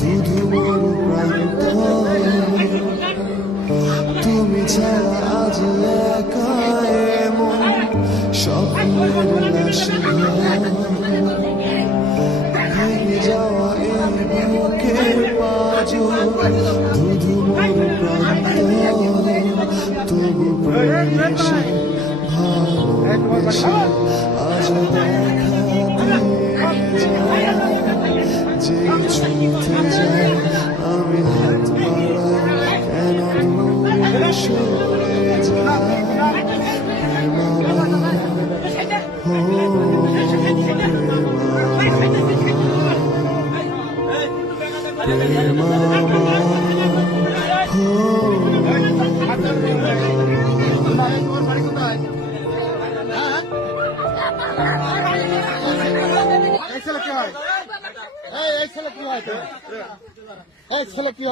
ধুধু মরু প্রান্ত তুমি ছাড়া আজ একা এমন স্বপ্নের লাশ ভেঙে যাওয়া এই বুকের পাঁজর ধুধু মরু প্রান্ত তবু প্রেমে ভালোবেসে আজ দেখা দিয়ে যে ছুঁতে যায় আমি হাত বাড়াই কেন দূরে সরে যায়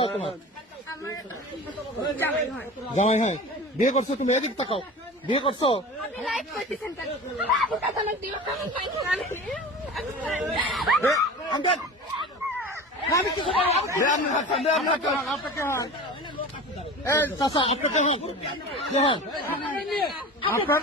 তোমার জামাই হয় বিয়ে করছো তুমি? এদিক তাকাও, বিয়ে করছো? আপনার